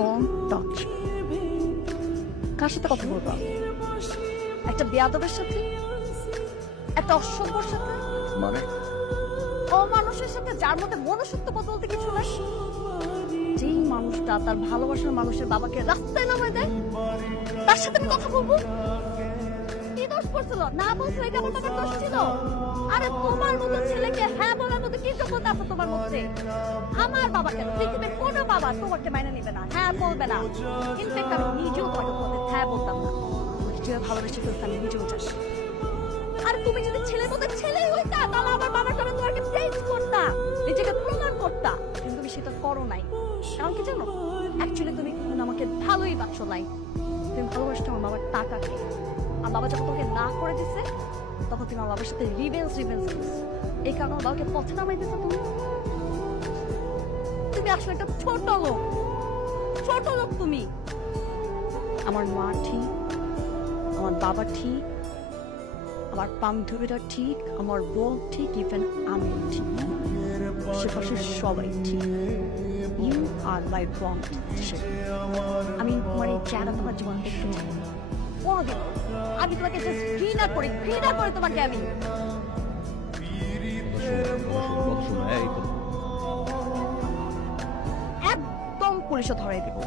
Don't touch. কার সাথে কথা বলবা? একটা বেয়াদবের সাথে, একটা অসভ্যর সাথে, মানে অমানুষের সাথে, যার মধ্যে মনুষ্যত্ব বলতে কিছু নাই। যেই মানুষটা তার ভালোবাসার মানুষের বাবাকে রাস্তায় নামায় দেয়, তার সাথে আমি কথা বলবো? কি দোষ করছিল? না বলছিল এটা আমার বাবার দোষ ছিল? আরে তোমার মতো ছেলেকে হ্যাঁ বলার মতো কি যোগ্যতা আছে তোমার মধ্যে? আমার বাবা কেন, পৃথিবীর কোনো বাবা তোমাকে মাইনে নিবে না, হ্যাঁ বলবে না। ইনফ্যাক্ট আমি নিজেও তোমাকে কোনোদিন হ্যাঁ বলতাম না। যে ভালোবেসে ফেলতে আমি নিজেও জানি। আর তুমি যদি ছেলের মতো ছেলেই হইতা, তাহলে আমার বাবার সামনে তোমাকে প্রেজ করতা, নিজেকে প্রমাণ করতা। কিন্তু তুমি সেটা করো নাই। কারণ কি জানো, অ্যাকচুয়ালি তুমি কিন্তু আমাকে ভালোই বাসো নাই। তুমি ভালোবাসছো আমার বাবার টাকাকে। আর বাবা যখন তোমাকে না করে দিছে, তখন তুমি আমার বাবার সাথে রিভেন্স করছো। এই কারণে আমার বাবাকে পথে নামাই দিছো তুমি। তুমি আসলে একটা ছোট লোক, ছোট লোক তুমি। আমার মা ঠিক, আমার বাবা ঠিক, আমার বান্ধবীরা ঠিক, আমার বোন ঠিক, ইভেন আমি ঠিক, আশেপাশে সবাই ঠিক। You are my bond. আমি তোমার এই চেহারা তোমার জীবন দেখতে চাই না। কোনোদিন আমি তোমাকে জাস্ট ঘৃণা করি তোমাকে আমি। একদম পুলিশে ধরাই দেবো।